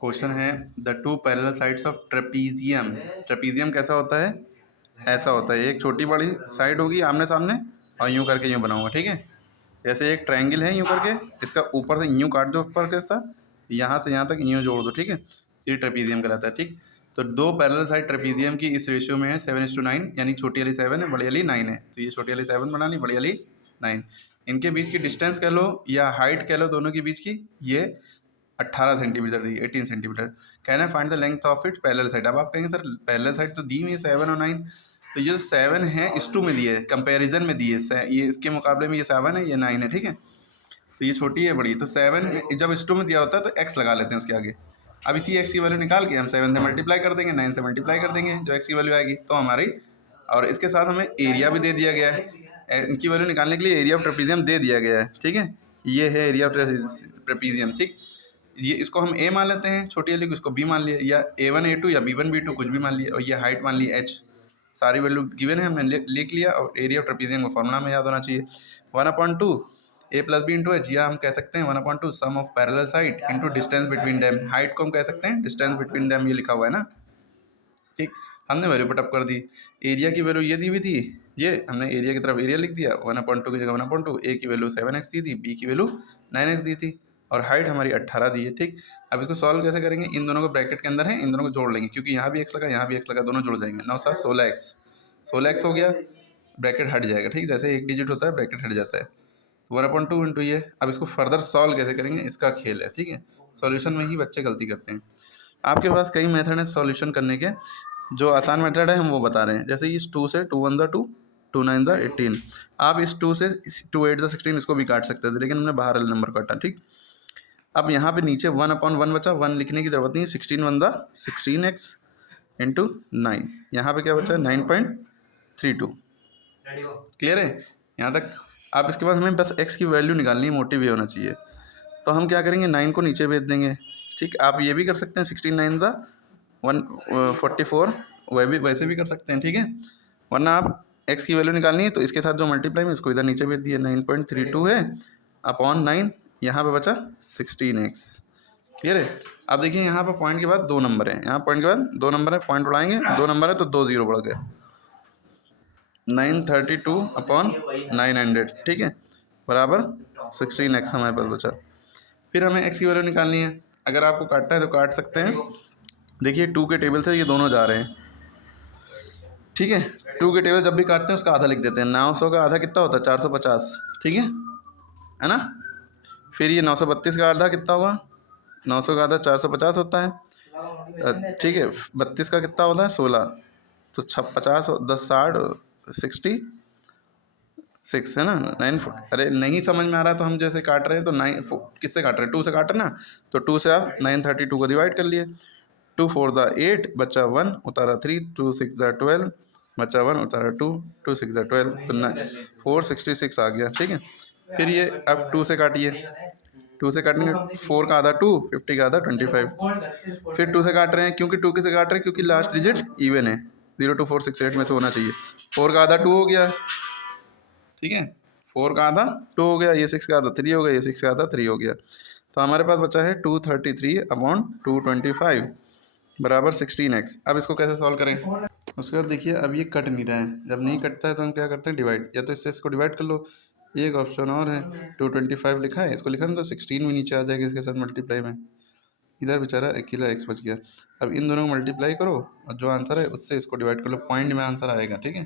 Question है the two parallel sides of trapezium. Trapezium कैसा होता है? ऐसा होता है, एक छोटी बड़ी साइड होगी आमने सामने और यूं करके यूं बना हुआ, ठीक है। जैसे एक ट्रायंगल है यूं करके, इसका ऊपर से यूं काट दो ऊपर के साथ, यहाँ से यहाँ तक यूं जोड़ दो, ठीक है। ये ट्रेपीजियम कहलाता है, ठीक। तो दो पैरेलल साइड ट्रेपीजियम की इस रेशियो में है 7:9, यानी छोटी वाली 7 है, बड़ी वाली 9 है। तो ये छोटी वाली 7 बना ली, बड़ी वाली 9। इनके बीच की डिस्टेंस कह लो या हाइट कह लो, दोनों के बीच की, ये 18 सेंटीमीटर दी, 18 सेंटीमीटर। कहना है find the length of its parallel side. अब आप कहेंगे सर पैरेलल साइड तो दी हुई है 7 और 9, तो ये 7 है इस टू में दिए है, कंपैरिजन में दिए, ये इसके मुकाबले में ये 7 है, ये 9 है, ठीक है। तो ये छोटी है बड़ी, तो 7 जब इस टू में दिया होता है तो x लगा लेते हैं उसके आगे। अब इसी x की वैल्यू निकाल के हम 7 से मल्टीप्लाई कर देंगे, 9 से मल्टीप्लाई कर देंगे, जो x की वैल्यू आएगी तो हमारी। और इसके साथ हमें एरिया भी दे दिया गया है, इनकी वैल्यू निकालने के लिए एरिया ऑफ ट्रेपीजियम दे दिया गया है, ठीक है। ये है एरिया ऑफ ट्रेपीजियम, ठीक। ये इसको हम a मान लेते हैं छोटी वाली को, इसको b मान लिया, या a1 a2 या b1 b2 कुछ भी मान लिया, और ये हाइट मान ली h। सारी वैल्यू गिवन है, हमने लिख लिया। और एरिया ऑफ ट्रेपीजियम का फॉर्मूला में याद होना चाहिए 1/2 a plus b into h, या हम कह सकते हैं 1/2 sum of parallel side into distance between them. Height को हम कह सकते हैं डिस्टेंस बिटवीन देम, ये लिखा हुआ है ना, ठीक। हमने वैल्यू पुटअप कर दी। एरिया की वैल्यू ये दी हुई थी, ये हमने एरिया की तरफ एरिया लिख दिया 1/2 की जगह 1/2। ए की वैल्यू 7x दी थी, बी की वैल्यू 9x दी थी, और हाइट हमारी 18 दी है, ठीक। अब इसको सॉल्व कैसे करेंगे? इन दोनों को ब्रैकेट के अंदर है, इन दोनों को जोड़ लेंगे, क्योंकि यहाँ भी x लगा यहाँ भी x लगा, दोनों जुड़ जाएंगे। 9 7 16x, 16x हो गया, ब्रैकेट हट जाएगा, ठीक। जैसे एक डिजिट होता है ब्रैकेट हट जाता है। 1/2 इंटू ये। अब इसको फर्दर सॉल्व कैसे करेंगे, इसका खेल है, ठीक है। सॉल्यूशन में ही बच्चे गलती करते हैं। आपके पास कई मेथड हैं सॉल्यूशन करने के, जो आसान मेथड है हम वो बता रहे हैं। जैसे इस 2 से 2 1 द 2, 2 9 द 18। आप इस 2 से 2 8 द 16 इसको भी काट सकते थे, लेकिन हमने बाहर वाले नंबर काटा, ठीक। अब यहाँ पे नीचे 1/1 बचा, 1 लिखने की जरूरत नहीं है। 16 1 द 16x इंटू 9, यहाँ पे क्या बचा है 9.32। क्लियर है यहाँ तक? अब इसके बाद हमें बस x की वैल्यू निकालनी है, मोटिव ये होना चाहिए। तो हम क्या करेंगे, 9 को नीचे भेज देंगे, ठीक। आप ये भी कर सकते हैं 16 9 द 144, वैसे भी कर सकते हैं, ठीक है। वरना आप x की वैल्यू निकालनी है तो इसके साथ जो मल्टीप्लाई में इसको इधर नीचे भेज दिए, 9.32 है अपॉन 9, यहाँ पे बचा 16x। क्लियर है? अब देखिए यहाँ पर पॉइंट के बाद 2 नंबर है, यहाँ पॉइंट के बाद 2 नंबर है, पॉइंट उड़ाएंगे, 2 नंबर है तो 2 0 बढ़ गए, 932 अपॉन 900, ठीक है, बराबर 16x हमारे पास बचा। फिर हमें x की वैल्यू निकालनी है। अगर आपको काटना है तो काट सकते हैं। देखिए 2 के टेबल से ये दोनों जा रहे हैं, ठीक है। 2 के टेबल जब भी काटते हैं उसका आधा लिख देते हैं। 900 का आधा कितना होता है? 450, ठीक है ना। फिर ये 932 का आधा कितना होगा? 900 का आधा 450 होता है, ठीक है। 32 का कितना होता है? 16, तो 50 10 60 66 है ना, 9 फुट। अरे नहीं समझ में आ रहा है तो हम जैसे काट रहे हैं तो 9 किससे काट रहे हैं? 2 से काट रहे हैं ना, तो 2 से आप 932 को डिवाइड कर लिए। 2 4 द 8 बचा 1 उतारा 3, 2 6 द 12 बचा 1 उतारा 2, 2 6 द 12, तो 466 आ गया, ठीक है। फिर ये अब 2 से काटिए, 2 से काटेंगे, 4 का आधा 2, 50 का आधा 25। फिर 2 से काट रहे हैं, क्योंकि 2 से काट रहे हैं क्योंकि लास्ट डिजिट इवन है, 0 2 4 6 8 में से होना चाहिए। 4 का आधा 2 हो गया, ठीक है। 4 का आधा 2 हो गया, ये 6 का आधा 3 हो गया, ये 6 का आधा 3 हो गया। तो हमारे पास बचा है 233 अपॉन 225 बराबर 16x। अब इसको कैसे सॉल्व करें? उसके बाद देखिए अब ये कट नहीं रहा है, जब नहीं कटता है तो हम क्या करते हैं डिवाइड, या तो इससे इसको डिवाइड कर लो। एक ऑप्शन और है, 225 लिखा है, इसको लिखा ना तो 16 भी नीचे आ जाएगा इसके साथ मल्टीप्लाई में, इधर बेचारा अकेला x बच गया। अब इन दोनों को मल्टीप्लाई करो और जो आंसर है उससे इसको डिवाइड कर लो, पॉइंट में आंसर आएगा, ठीक है।